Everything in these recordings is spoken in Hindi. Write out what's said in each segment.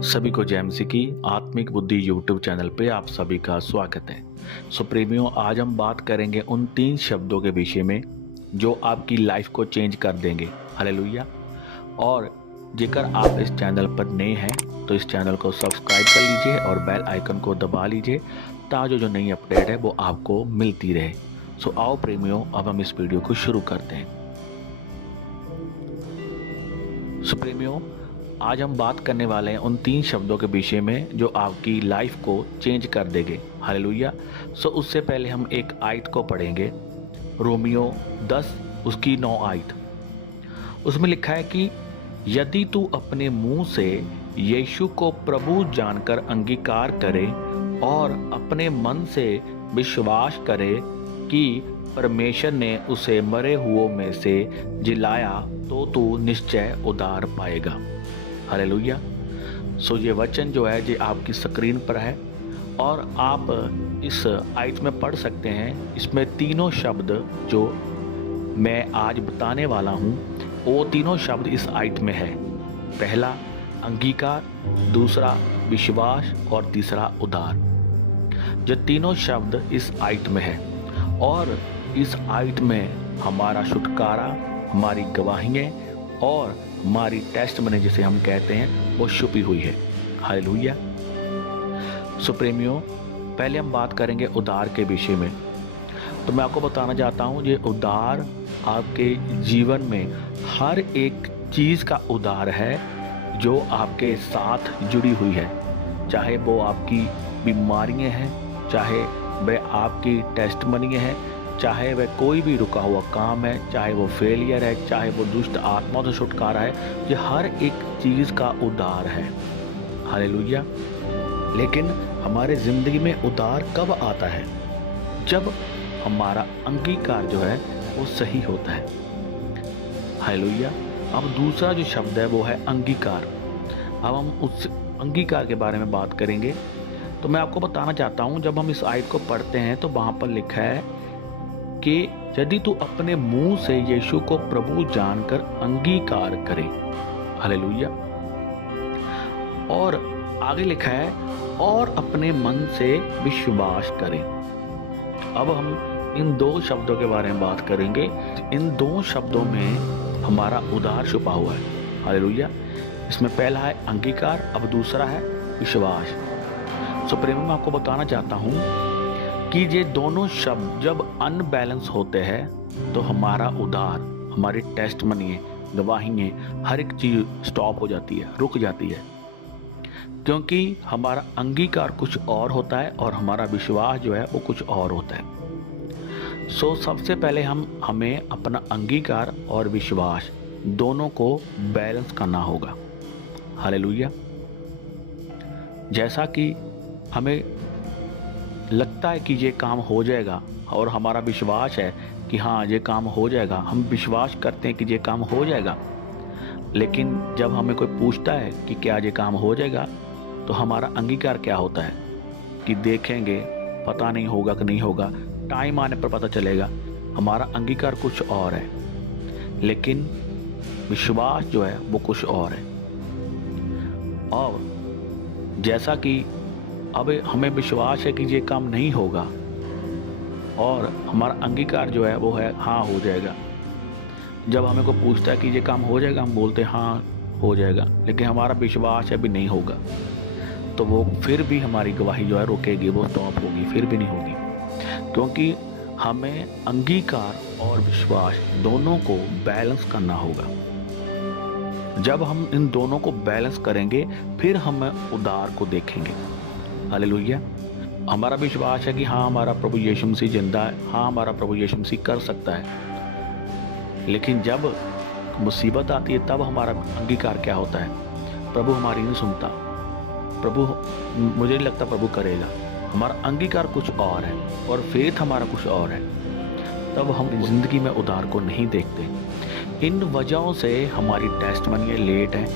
सभी को जय मसीह की आत्मिक बुद्धि यूट्यूब चैनल पे आप सभी का स्वागत है। सो प्रेमियों, आज हम बात करेंगे उन 3 शब्दों के विषय में जो आपकी लाइफ को चेंज कर देंगे। हालेलुया। और जेकर आप इस चैनल पर नए हैं तो इस चैनल को सब्सक्राइब कर लीजिए और बेल आइकन को दबा लीजिए ताकि जो नई अपडेट है वो आपको मिलती रहे। सो आओ प्रेमियों, अब हम इस वीडियो को शुरू करते हैं। सो प्रेमियों, आज हम बात करने वाले हैं उन 3 शब्दों के विषय में जो आपकी लाइफ को चेंज कर देंगे। हालेलुया। सो उससे पहले हम एक आयत को पढ़ेंगे, रोमियो 10 उसकी 9 आयत। उसमें लिखा है कि यदि तू अपने मुंह से यीशु को प्रभु जानकर अंगीकार करे और अपने मन से विश्वास करे कि परमेश्वर ने उसे मरे हुओं में से जिलाया तो तू निश्चय उद्धार पाएगा। हालेलुया। सो ये वचन जो है ये आपकी स्क्रीन पर है और आप इस आयत में पढ़ सकते हैं। इसमें तीनों शब्द जो मैं आज बताने वाला हूँ वो तीनों शब्द इस आयत में है। पहला अंगीकार, दूसरा विश्वास और तीसरा उद्धार। ये तीनों शब्द इस आयत में है और इस आयत में हमारा छुटकारा, हमारी गवाहियाँ और हमारी टेस्टमनी जिसे हम कहते हैं वो छुपी हुई है। हालेलुया। सो प्रेमियों, पहले हम बात करेंगे उद्धार के विषय में। तो मैं आपको बताना चाहता हूँ ये उद्धार आपके जीवन में हर एक चीज़ का उद्धार है जो आपके साथ जुड़ी हुई है। चाहे वो आपकी बीमारियाँ हैं, चाहे वह आपकी टेस्टमनी है, चाहे वह कोई भी रुका हुआ काम है, चाहे वो फेलियर है, चाहे वो दुष्ट आत्मा से छुटकारा है, ये हर एक चीज़ का उद्धार है। हालेलुया। लेकिन हमारे ज़िंदगी में उद्धार कब आता है? जब हमारा अंगीकार जो है वो सही होता है। हालेलुया। अब दूसरा जो शब्द है वो है अंगीकार। अब हम उस अंगीकार के बारे में बात करेंगे। तो मैं आपको बताना चाहता हूँ, जब हम इस आयत को पढ़ते हैं तो वहाँ पर लिखा है कि यदि तू अपने मुंह से यीशु को प्रभु जानकर अंगीकार करे। हालेलुया। और आगे लिखा है और अपने मन से विश्वास करे। अब हम इन 2 शब्दों के बारे में बात करेंगे। इन 2 शब्दों में हमारा उद्धार छुपा हुआ है। हालेलुया। इसमें पहला है अंगीकार, अब दूसरा है विश्वास। सो प्रेम, मैं आपको बताना चाहता हूँ कि ये दोनों शब्द जब अनबैलेंस होते हैं तो हमारा उद्धार, हमारी टेस्टमनी, गवाहियाँ, हर एक चीज़ स्टॉप हो जाती है, रुक जाती है, क्योंकि हमारा अंगीकार कुछ और होता है और हमारा विश्वास जो है वो कुछ और होता है। सो सबसे पहले हमें अपना अंगीकार और विश्वास दोनों को बैलेंस करना होगा। हालेलुया। जैसा कि हमें लगता है कि ये काम हो जाएगा और हमारा विश्वास है कि हाँ ये काम हो जाएगा, हम विश्वास करते हैं कि ये काम हो जाएगा, लेकिन जब हमें कोई पूछता है कि क्या ये काम हो जाएगा तो हमारा अंगीकार क्या होता है कि देखेंगे, पता नहीं होगा कि नहीं होगा, टाइम आने पर पता चलेगा। हमारा अंगीकार कुछ और है लेकिन विश्वास जो है वो कुछ और है। और जैसा कि अब हमें विश्वास है कि ये काम नहीं होगा और हमारा अंगीकार जो है वो है हाँ हो जाएगा। जब हमें को पूछता है कि ये काम हो जाएगा, हम बोलते हैं हाँ हो जाएगा, लेकिन हमारा विश्वास है भी नहीं होगा, तो वो फिर भी हमारी गवाही जो है रुकेगी, वो स्टॉप होगी, फिर भी नहीं होगी। क्योंकि हमें अंगीकार और विश्वास दोनों को बैलेंस करना होगा। जब हम इन दोनों को बैलेंस करेंगे फिर हम उद्धार को देखेंगे। हालेलुया। हमारा विश्वास है कि हाँ हमारा प्रभु यीशु मसीह जिंदा है, हाँ हमारा प्रभु यीशु मसीह कर सकता है, लेकिन जब मुसीबत आती है तब हमारा अंगीकार क्या होता है? प्रभु हमारी नहीं सुनता, प्रभु मुझे नहीं लगता प्रभु करेगा। हमारा अंगीकार कुछ और है और फेथ हमारा कुछ और है, तब हम जिंदगी में उद्धार को नहीं देखते। इन वजहों से हमारी टेस्टमनी लेट है,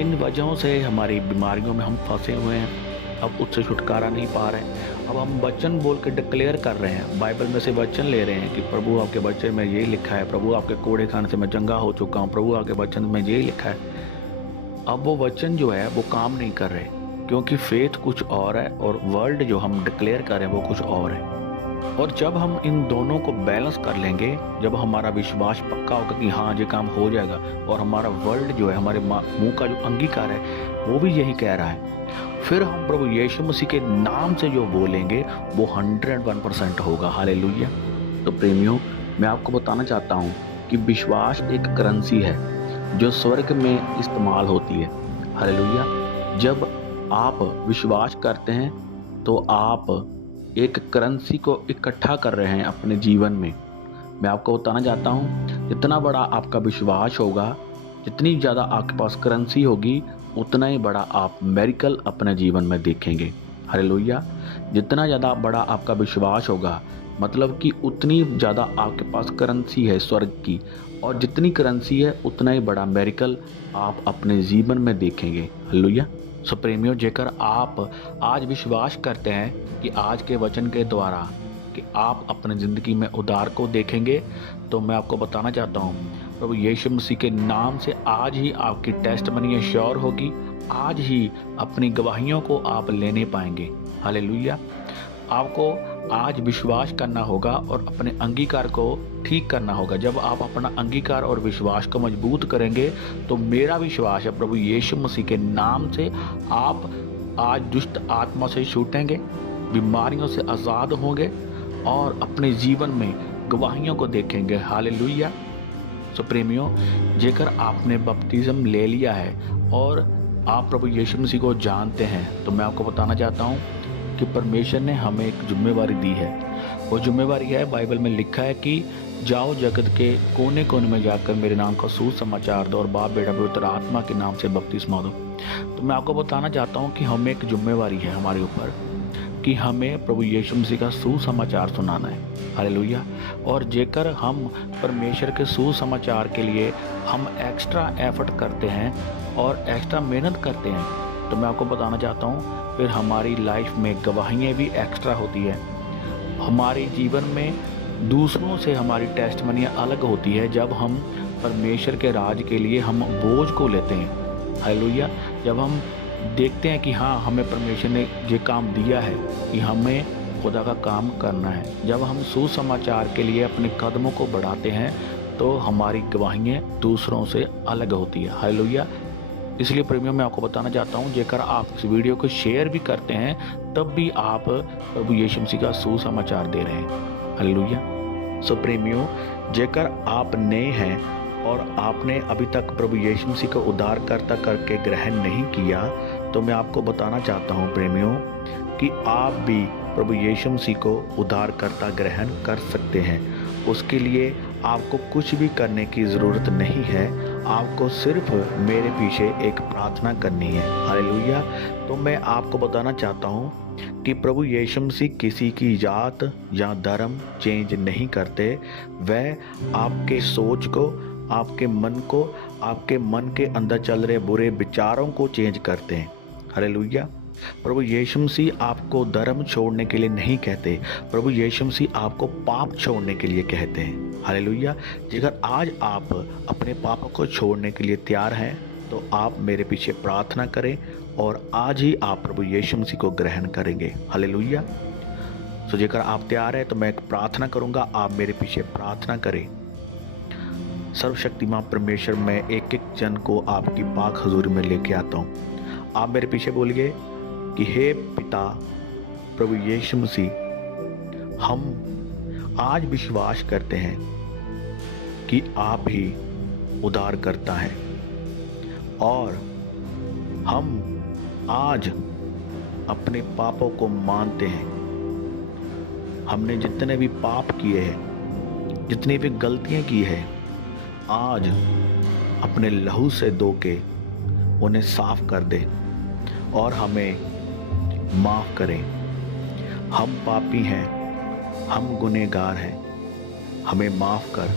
इन वजहों से हमारी बीमारियों में हम फंसे हुए हैं, अब उससे छुटकारा नहीं पा रहे हैं। अब हम वचन बोल के डिक्लेयर कर रहे हैं, बाइबल में से वचन ले रहे हैं कि प्रभु आपके वचन में ये लिखा है, प्रभु आपके कोड़े खाने से मैं चंगा हो चुका हूँ, प्रभु आपके वचन में ये लिखा है। अब वो वचन जो है वो काम नहीं कर रहे, क्योंकि फेथ कुछ और है और वर्ल्ड जो हम डिक्लेयर कर रहे हैं वो कुछ और है। और जब हम इन दोनों को बैलेंस कर लेंगे, जब हमारा विश्वास पक्का होगा कि हाँ ये काम हो जाएगा, और हमारा वर्ल्ड जो है, हमारे मुंह का जो अंगीकार है वो भी यही कह रहा है, फिर हम प्रभु यीशु मसीह के नाम से जो बोलेंगे वो 101% होगा। हालेलुया। तो प्रेमियों, मैं आपको बताना चाहता हूँ कि विश्वास एक करेंसी है जो स्वर्ग में इस्तेमाल होती है। हालेलुया। जब आप विश्वास करते हैं तो आप एक करेंसी को इकट्ठा कर रहे हैं अपने जीवन में। मैं आपको बताना चाहता हूँ, जितना बड़ा आपका विश्वास होगा, जितनी ज़्यादा आपके पास करेंसी होगी, उतना ही बड़ा आप मेरिकल अपने जीवन में देखेंगे। हालेलुया। जितना ज़्यादा बड़ा आपका विश्वास होगा, मतलब कि उतनी ज़्यादा आपके पास करेंसी है स्वर्ग की, और जितनी करेंसी है उतना ही बड़ा मेरिकल आप अपने जीवन में देखेंगे। हालेलुया। सो प्रेमियों, जेकर आप आज विश्वास करते हैं कि आज के वचन के द्वारा कि आप अपने ज़िंदगी में उद्धार को देखेंगे, तो मैं आपको बताना चाहता हूँ, प्रभु यीशु मसीह के नाम से आज ही आपकी टेस्टमनी श्योर होगी। आज ही अपनी गवाहियों को आप लेने पाएंगे। हालेलुया। आपको आज विश्वास करना होगा और अपने अंगीकार को ठीक करना होगा। जब आप अपना अंगीकार और विश्वास को मजबूत करेंगे, तो मेरा विश्वास है प्रभु यीशु मसीह के नाम से आप आज दुष्ट आत्मा से छूटेंगे, बीमारियों से आज़ाद होंगे और अपने जीवन में गवाहियों को देखेंगे। हालेलुया। सो प्रेमियों, जेकर आपने बपतिस्म ले लिया है और आप प्रभु यीशु मसीह को जानते हैं, तो मैं आपको बताना चाहता हूँ कि परमेश्वर ने हमें एक जिम्मेवारी दी है। वो जिम्मेवारी है, बाइबल में लिखा है कि जाओ जगत के कोने कोने में जाकर मेरे नाम का सुसमाचार दो और बाप बेटा पवित्र आत्मा के नाम से बपतिस्मा दो। तो मैं आपको बताना चाहता हूँ कि हमें एक जिम्मेवारी है हमारे ऊपर कि हमें प्रभु यीशु मसीह का सुसमाचार सुनाना है। हालेलुया। और जेकर हम परमेश्वर के सुसमाचार के लिए हम एक्स्ट्रा एफर्ट करते हैं और एक्स्ट्रा मेहनत करते हैं, तो मैं आपको बताना चाहता हूँ फिर हमारी लाइफ में गवाहियाँ भी एक्स्ट्रा होती है। हमारे जीवन में दूसरों से हमारी टेस्टमनियाँ अलग होती है जब हम परमेश्वर के राज के लिए हम बोझ को लेते हैं। हालेलुया। जब हम देखते हैं कि हाँ, हमें परमेश्वर ने ये काम दिया है कि हमें खुदा का काम करना है, जब हम सुसमाचार के लिए अपने कदमों को बढ़ाते हैं, तो हमारी गवाहियाँ दूसरों से अलग होती है। हालेलुया। इसलिए प्रेमियों, मैं आपको बताना चाहता हूँ, जेकर आप इस वीडियो को शेयर भी करते हैं, तब भी आप प्रभु यीशु मसीह का सुसमाचार दे रहे हैं। हालेलुया। सो प्रेमियों, जेकर आप नए हैं और आपने अभी तक प्रभु यीशु मसीह को उद्धारकर्ता करके ग्रहण नहीं किया, तो मैं आपको बताना चाहता हूँ प्रेमियों कि आप भी प्रभु यीशु मसीह को उद्धारकर्ता ग्रहण कर सकते हैं। उसके लिए आपको कुछ भी करने की ज़रूरत नहीं है, आपको सिर्फ मेरे पीछे एक प्रार्थना करनी है। हालेलुया। तो मैं आपको बताना चाहता हूँ कि प्रभु यीशु मसीह किसी की जात या धर्म चेंज नहीं करते। वह आपके सोच को, आपके मन को, आपके मन के अंदर चल रहे बुरे विचारों को चेंज करते हैं। हालेलुया। प्रभु यीशु मसीह आपको धर्म छोड़ने के लिए नहीं कहते, प्रभु यीशु मसीह आपको पाप छोड़ने के लिए कहते हैं। हालेलुया। जेकर आज आप अपने पापों को छोड़ने के लिए तैयार हैं, तो आप मेरे पीछे प्रार्थना करें और आज ही आप प्रभु यीशु मसीह को ग्रहण करेंगे। हालेलुया। तो जेकर आप तैयार हैं, तो मैं एक प्रार्थना करूंगा, आप मेरे पीछे प्रार्थना करें। सर्वशक्तिमान परमेश्वर, मैं एक एक जन को आपकी पाक हजूरी में लेके आता हूँ। आप मेरे पीछे बोलिए कि हे पिता प्रभु यीशु मसीह, हम आज विश्वास करते हैं कि आप ही उद्धार करता है, और हम आज अपने पापों को मानते हैं। हमने जितने भी पाप किए हैं, जितनी भी गलतियां की है, आज अपने लहू से धो के उन्हें साफ कर दे और हमें माफ़ करें। हम पापी हैं, हम गुनहगार हैं, हमें माफ़ कर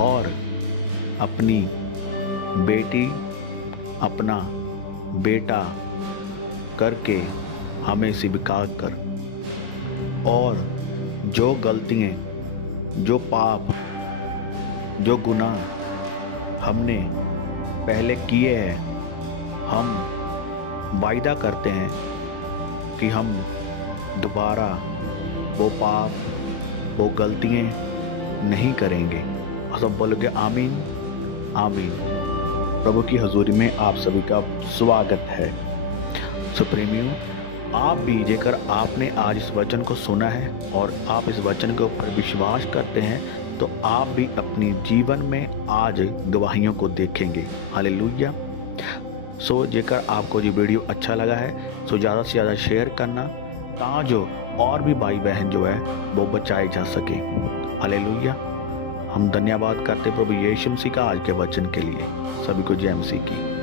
और अपनी बेटी, अपना बेटा करके हमें स्वीकार कर, और जो गलतियाँ, जो पाप, जो गुनाह हमने पहले किए हैं, हम वायदा करते हैं कि हम दोबारा वो पाप, वो गलतियाँ नहीं करेंगे। और सब बोलोगे आमीन आमीन। प्रभु की हजूरी में आप सभी का स्वागत है। सो प्रेमियों, आप भी जेकर आपने आज इस वचन को सुना है और आप इस वचन के ऊपर विश्वास करते हैं तो आप भी अपनी जीवन में आज गवाहियों को देखेंगे। हालेलुया। सो जेकर आपको ये वीडियो अच्छा लगा है सो ज़्यादा से ज़्यादा शेयर करना ताकि और भी भाई बहन जो है वो बचाए जा सके। हालेलुया। हम धन्यवाद करते प्रभु यीशु मसीह का आज के वचन के लिए। सभी को जय मसीह की।